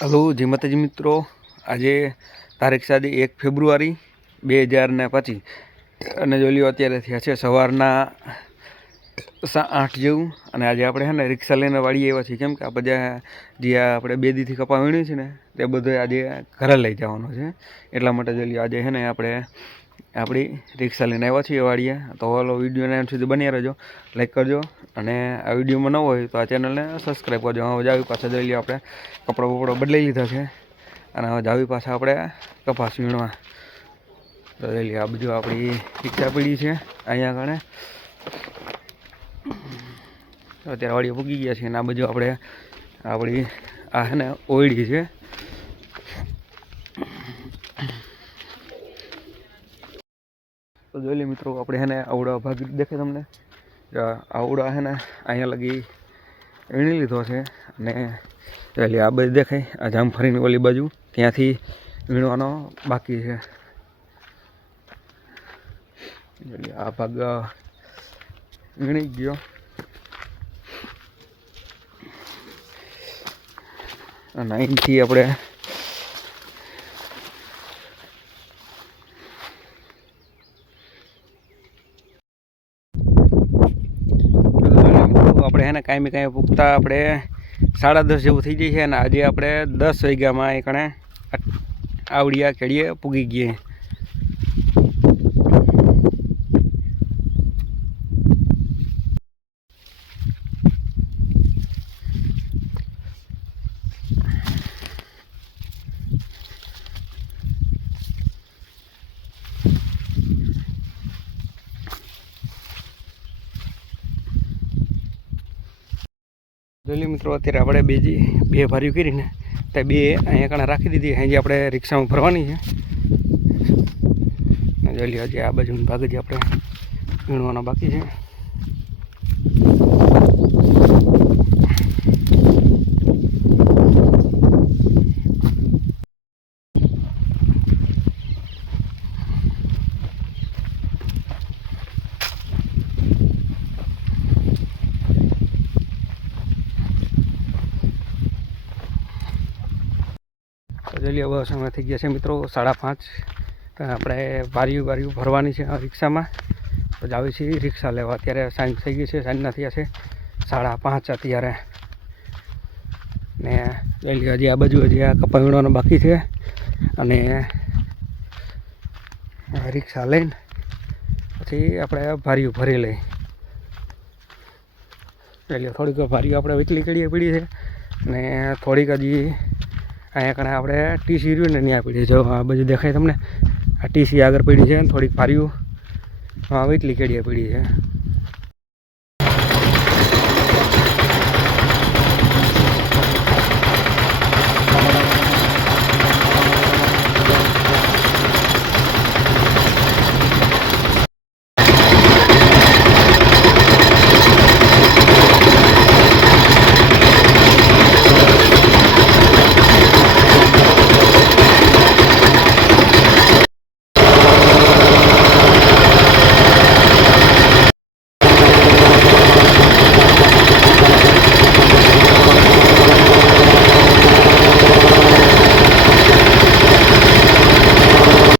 Hello, જય મિત્રો. આજે તારીખ સાદી એક ફેબ્રુઆરી બે હજાર ને પચીસ. અને જોઈ અત્યારે થયા છે સવારના આઠ જેવું. અને આજે આપણે છે ને રિક્ષા લઈને વાળીએ એવા છીએ. કેમ કે આ બધા જે આપણે બે દીથી કપા વીણી છે ને, તે બધું આજે ઘરે લઈ જવાનું છે. એટલા માટે જોઈ આજે છે ને આપણે આપણી રિક્ષા લઈને આવ્યા છીએ વાળીએ તો ઓલો વિડીયોને એન્ડ સુધી બની રહેજો. લાઈક કરજો અને આ વિડીયોમાં ન હોય તો આ ચેનલને સબસ્ક્રાઈબ કરજો. હવે જાવી પાછા જોઈ લઈએ આપણે. કપડાં બપડો બદલાઈ લીધા છે. અને હવે જાવી પાછા આપણે કપાસ વીણવા. તો જોઈ લઈએ. આ બધું આપણી રિક્ષા પીડી છે અહીંયા આગળ. અત્યારે વાડીએ પૂગી ગયા છે અને આ બધું આપણે આપણી આ છે ને ઓયડી છે. તો જોઈ લે મિત્રો, આપણે એને આવડા ભાગ દેખે તમને. આવડા છે ને અહીંયા લગી વીણી લીધો છે અને જોઈ આ બધી દેખાય, આ જામફળીની ઓલી બાજુ, ત્યાંથી વીણવાનો બાકી છે. આ ભાગ વીણી ગયો. અને અહીંથી આપણે આપણે એને કાંઈ કાંઈ પૂગતા આપણે સાડા દસ જેવું થઈ જાય છે અને આજે આપણે દસ વાગ્યામાં એ કણે આવડિયા કેળીએ પૂગી ગઈએ. જોઈ મિત્રો, અત્યારે આપણે બે જે બે ભારીઓ કરીને તે બે અહીંયા કણે રાખી દીધી. અહીં આપણે રિક્ષામાં ભરવાની છે. જોઈ લ્યો હજી આ બાજુનો ભાગ જે આપણે વીણવાનો બાકી છે. તો જોઈ સમય બસ થઈ ગયા છે મિત્રો સાડા પાંચ. આપણે વારીયું બારીયું ભરવાની છે રિક્ષામાં. તો જાવી છીએ રિક્ષા લેવા. અત્યારે સાંજ થઈ ગઈ છે, સાંજના થયા છે સાડા પાંચ અત્યારે. ને જલ્દી હજી આ બાજુ હજી આ કપા વીણવાનો બાકી છે. અને રિક્ષા લઈને પછી આપણે ભારીયું ભરી લઈ એટલે થોડીક ભારીઓ આપણે વીટલી કડીએ પડી છે. ને થોડીક હજી અહીંયા કણે આપણે ટીસી રહ્યું ને ત્યાં પડી જો, આ બધું દેખાય તમને. આ ટીસી આગળ પડી છે થોડીક પાર્યું હા વીટલી કેડીએ પડી છે.